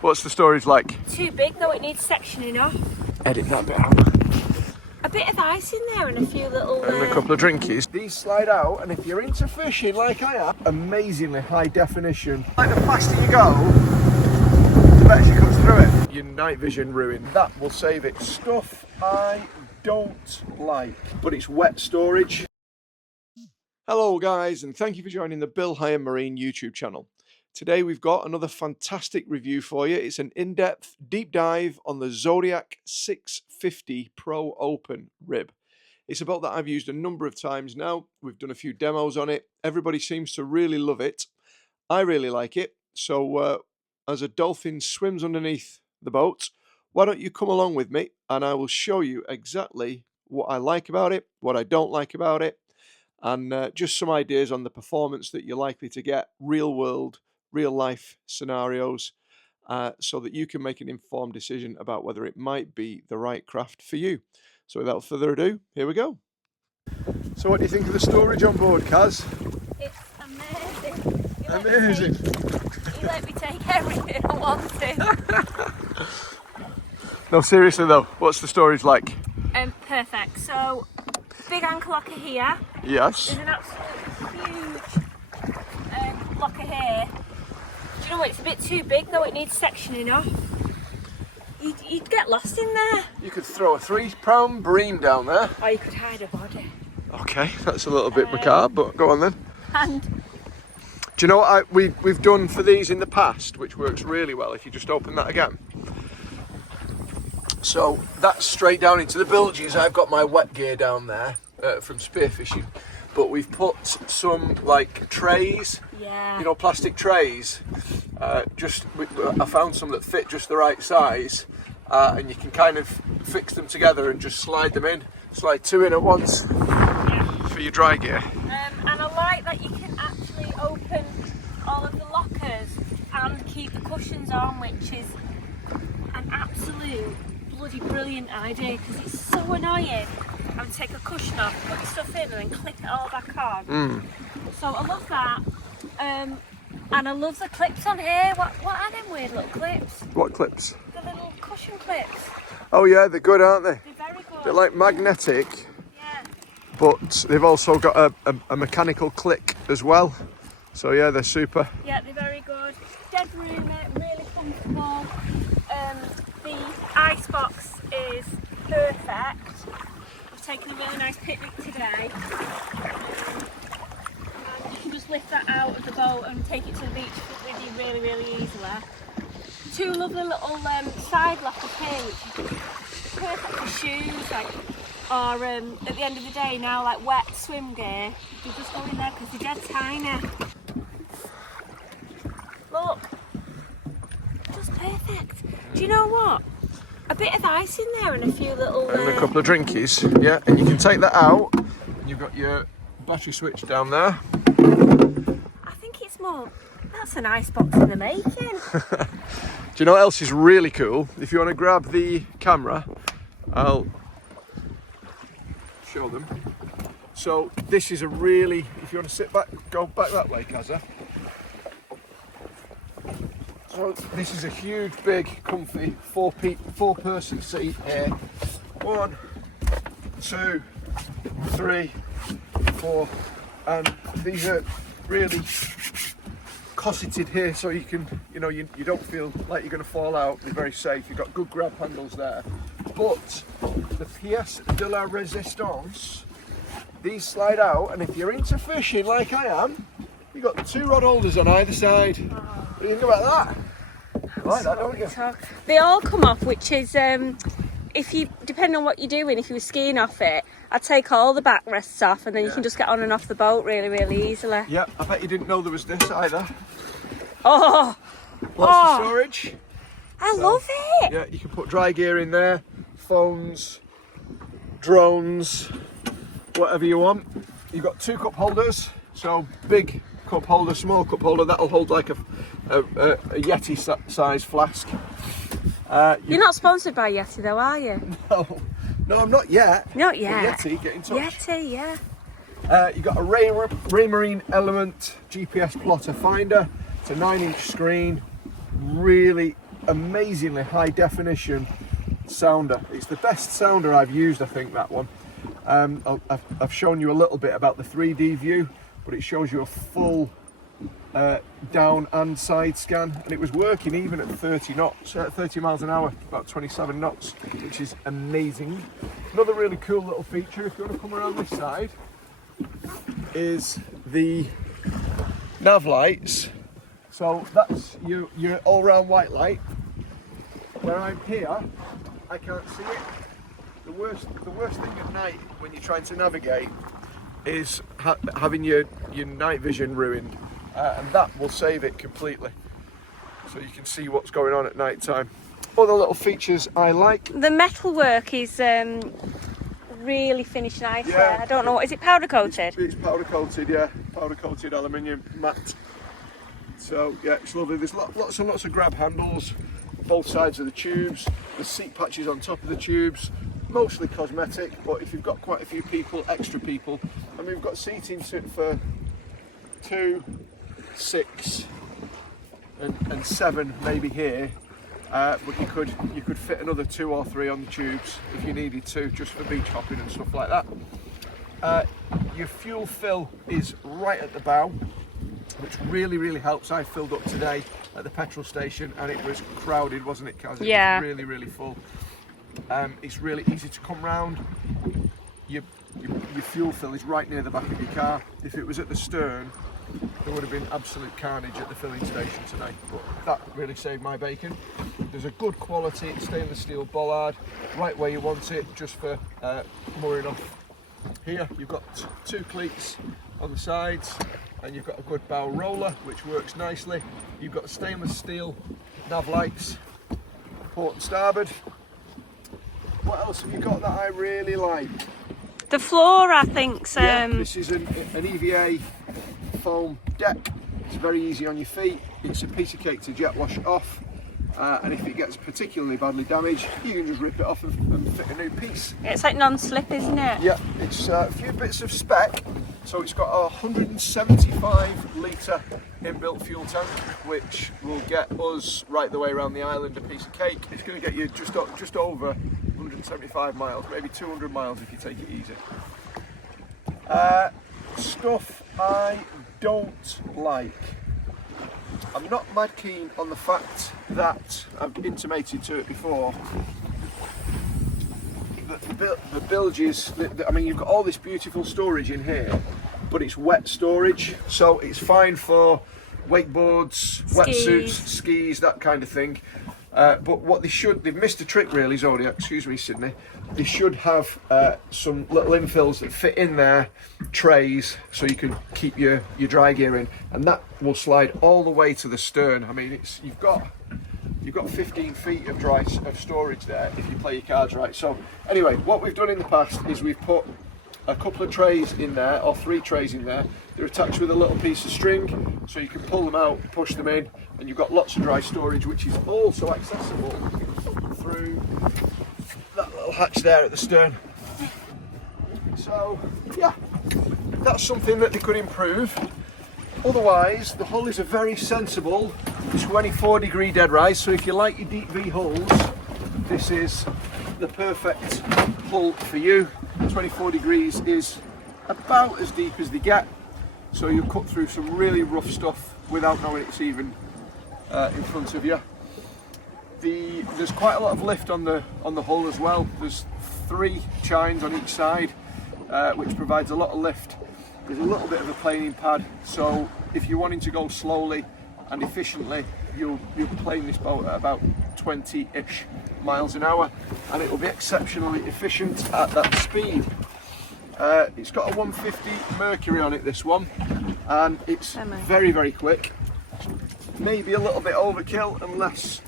What's the storage like? Too big though, it needs sectioning off. Edit that bit out. A bit of ice in there and a few little... And a couple of drinkies. These slide out, and if you're into fishing like I am, amazingly high definition. Like the faster you go, the better she cuts through it. Your night vision ruined. That will save it. Stuff I don't like, but it's wet storage. Hello guys, and thank you for joining the Bill Hire Marine YouTube channel. Today we've got another fantastic review for you. It's an in-depth deep dive on the Zodiac 650 Pro Open rib. It's a boat that I've used a number of times now. We've done a few demos on it. Everybody seems to really love it. I really like it. So as a dolphin swims underneath the boat, why don't you come along with me and I will show you exactly what I like about it, what I don't like about it, and just some ideas on the performance that you're likely to get, real world, real life scenarios, so that you can make an informed decision about whether it might be the right craft for you. So without further ado, here we go. So what do you think of the storage on board, Kaz? It's amazing. Amazing. You let me take everything I wanted. No, seriously though, what's the storage like? Perfect. So, big anchor locker here. Yes. There's an absolutely huge locker here. Do you know what? It's a bit too big though. It needs sectioning off. You'd get lost in there. You could throw a 3-pound bream down there. Or you could hide a body. Okay, that's a little bit macabre, but go on then. And do you know what we've done for these in the past, which works really well if you just open that again? So that's straight down into the bilges. I've got my wet gear down there from spearfishing, but we've put some like trays, yeah, you know, plastic trays. I found some that fit just the right size, and you can kind of fix them together and just slide them in, slide 2 in at once, yeah, for your dry gear. And I like that you can actually open all of the lockers and keep the cushions on, which is an absolute bloody brilliant idea, because it's so annoying having to take a cushion off, put your stuff in and then clip it all back on. So I love that, and I love the clips on here. What are them weird little clips? What clips? The little cushion clips. Oh yeah, they're good, aren't they? They're very good. They're like magnetic, yeah, but they've also got a mechanical click as well. So yeah, they're super. Yeah, they're very good. Dead roomy, really comfortable. The ice box is perfect. I've taken a really nice picnic today. And you can just lift that out of the boat and take it to the beach with you really, really easily. 2 lovely little side lockers here, which is perfect for shoes, like, or at the end of the day now, like wet swim gear. You just go in there because they're dead tiny. Look, just perfect. Do you know what? A bit of ice in there and a few little... And a couple of drinkies, yeah. And you can take that out. And you've got your battery switch down there. I think it's more... That's an ice box in the making. Do you know what else is really cool? If you want to grab the camera, I'll show them. So this is a really... If you want to sit back, go back that way, Kaza. So this is a huge, big, comfy 4-person seat here. 1, 2, 3, 4, and these are really cosseted here, so you can, you know, you don't feel like you're going to fall out. They're very safe. You've got good grab handles there. But the pièce de la résistance, these slide out, and if you're into fishing like I am, you've got 2 rod holders on either side. What do you think about that? You like that, don't you? They all come off, which is, if you, depending on what you're doing, if you were skiing off it, I'd take all the backrests off and then you can just get on and off the boat really, really easily. Yeah, I bet you didn't know there was this either. Oh! Lots of storage. I love it! Yeah, you can put dry gear in there, phones, drones, whatever you want. You've got 2 cup holders, so big cup holder, small cup holder, that'll hold like a Yeti size flask. You're not sponsored by Yeti though, are you? No, I'm not yet. Not yet. Yeti, get in touch. Yeti, yeah. You've got a Raymarine Element GPS plotter finder. It's a 9-inch screen, really amazingly high definition sounder. It's the best sounder I've used, I think, that one. I've shown you a little bit about the 3D view, but it shows you a full down and side scan, and it was working even at 30 knots, 30 miles an hour, about 27 knots, which is amazing. Another really cool little feature, if you want to come around this side, is the nav lights. So that's your all-round white light. Where I'm here, I can't see it. The worst thing at night when you're trying to navigate is having your night vision ruined, and that will save it completely, so you can see what's going on at night time. Other little features I like. The metalwork is really finished nicely. Yeah. I don't know, is it powder coated? It's powder coated, yeah, powder coated aluminium matte. So yeah, it's lovely. There's lots and lots of grab handles, both sides of the tubes. The seat patches on top of the tubes, mostly cosmetic, but if you've got quite a few people, extra people, I mean, we've got seating for 2, 6 and 7 maybe here, but you could fit another 2 or 3 on the tubes if you needed to, just for beach hopping and stuff like that. Your fuel fill is right at the bow, which really helps. I filled up today at the petrol station and it was crowded, wasn't it, Kaz? Yeah. It was really full. It's really easy to come round. Your fuel fill is right near the back of your car. If it was at the stern, there would have been absolute carnage at the filling station today, but that really saved my bacon. There's a good quality stainless steel bollard, right where you want it, just for mooring off. Here you've got 2 cleats on the sides, and you've got a good bow roller which works nicely. You've got stainless steel nav lights, port and starboard. What else have you got that I really like? The floor, I think. This is an EVA foam deck. It's very easy on your feet. It's a piece of cake to jet wash off, and if it gets particularly badly damaged, you can just rip it off and fit a new piece. It's like non-slip, isn't it? Yeah, it's a few bits of spec. So it's got a 175 litre inbuilt fuel tank, which will get us right the way around the island a piece of cake. It's going to get you just over 175 miles, maybe 200 miles if you take it easy. Stuff I don't like. I'm not mad keen on the fact that, I've intimated to it before, the bilges, I mean, you've got all this beautiful storage in here, but it's wet storage, so it's fine for wakeboards, wetsuits, skis, that kind of thing. But what they've missed a trick really, Zodiac, excuse me, Sydney. They should have some little infills that fit in there, trays, so you can keep your dry gear in, and that will slide all the way to the stern. I mean, you've got 15 feet of storage there if you play your cards right. So anyway, what we've done in the past is we've put a couple of trays in there, or 3 trays in there. They're attached with a little piece of string, so you can pull them out, push them in, and you've got lots of dry storage, which is also accessible through that little hatch there at the stern. So yeah, that's something that they could improve. Otherwise, the hull is a very sensible 24-degree dead rise, so if you like your deep V hulls, this is the perfect hull for you. 24 degrees is about as deep as they get, so you'll cut through some really rough stuff without knowing it's even in front of you. There's quite a lot of lift on the hull as well. There's 3 chines on each side, which provides a lot of lift. There's a little bit of a planing pad, so if you're wanting to go slowly and efficiently, you'll plane this boat at about 20-ish miles an hour, and it will be exceptionally efficient at that speed. It's got a 150 Mercury on it, this one, and it's very quick. Maybe a little bit overkill unless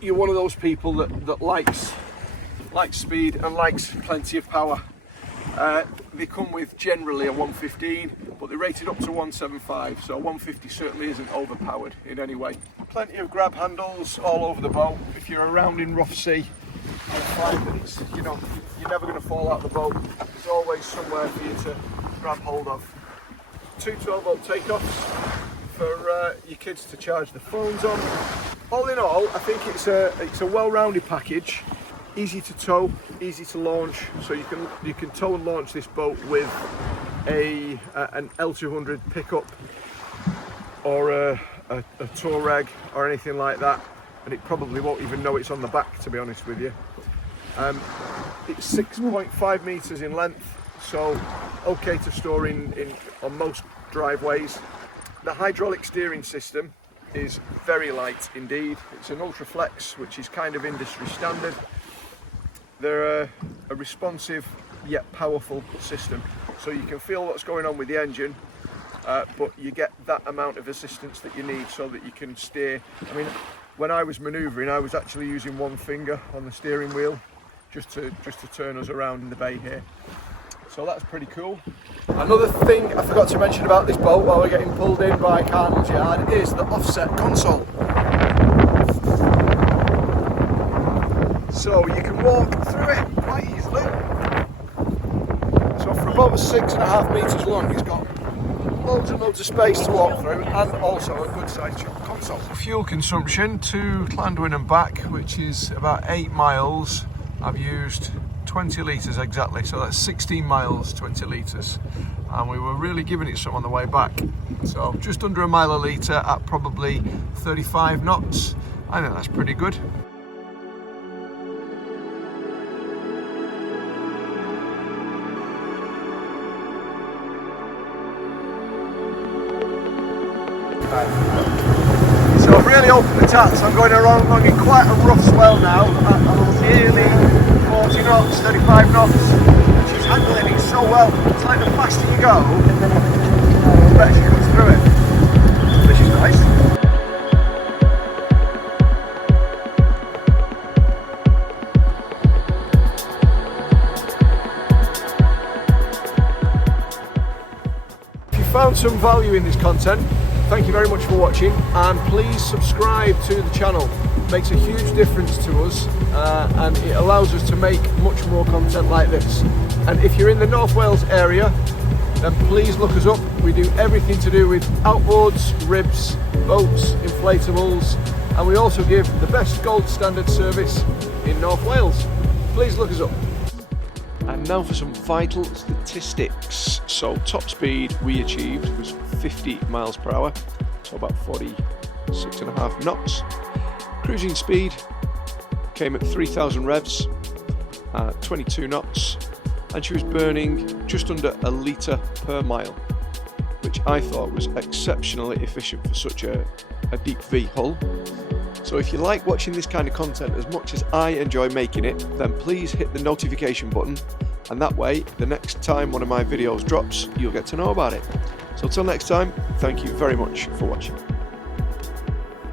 you're one of those people that likes speed and likes plenty of power. They come with generally a 115, but they're rated up to 175, so 150 certainly isn't overpowered in any way. Plenty of grab handles all over the boat. If you're around in rough sea, you'll find that you're never going to fall out of the boat. There's always somewhere for you to grab hold of. 2 12-volt takeoffs for your kids to charge the phones on. all in all, I think it's a well-rounded package. Easy to tow, easy to launch, so you can tow and launch this boat with an L200 pickup or a Touareg or anything like that, and it probably won't even know it's on the back, to be honest with you. It's 6.5 metres in length, so okay to store on most driveways. The hydraulic steering system is very light indeed. It's an Ultraflex, which is kind of industry standard. They're a responsive yet powerful system, so you can feel what's going on with the engine, but you get that amount of assistance that you need so that you can steer. I mean, when I was manoeuvring, I was actually using one finger on the steering wheel just to turn us around in the bay here. So that's pretty cool. Another thing I forgot to mention about this boat while we're getting pulled in by Cardinal's Yard is the offset console. So you can walk through it quite easily. So for a boat of 6.5 metres long, it's got loads and loads of space to walk through, and also a good sized console. Fuel consumption to Llandwin and back, which is about 8 miles, I've used 20 litres exactly, so that's 16 miles, 20 litres, and we were really giving it some on the way back. So just under a mile a litre at probably 35 knots. I think that's pretty good. So I've really opened the tats. I'm going along in quite a rough swell now at nearly 40 knots, 35 knots. She's handling it so well. It's like the faster you go, the better she comes through it. Which is nice. If you found some value in this content, thank you very much for watching, and please subscribe to the channel. It makes a huge difference to us, and it allows us to make much more content like this. And if you're in the North Wales area, then please look us up. We do everything to do with outboards, ribs, boats, inflatables, and we also give the best gold standard service in North Wales. Please look us up. And now for some vital statistics. So top speed we achieved was 50 miles per hour, so about 46.5 knots. Cruising speed came at 3,000 revs, 22 knots, and she was burning just under a litre per mile, which I thought was exceptionally efficient for such a deep V hull. So if you like watching this kind of content as much as I enjoy making it, then please hit the notification button, and that way the next time one of my videos drops, you'll get to know about it. So until next time, thank you very much for watching.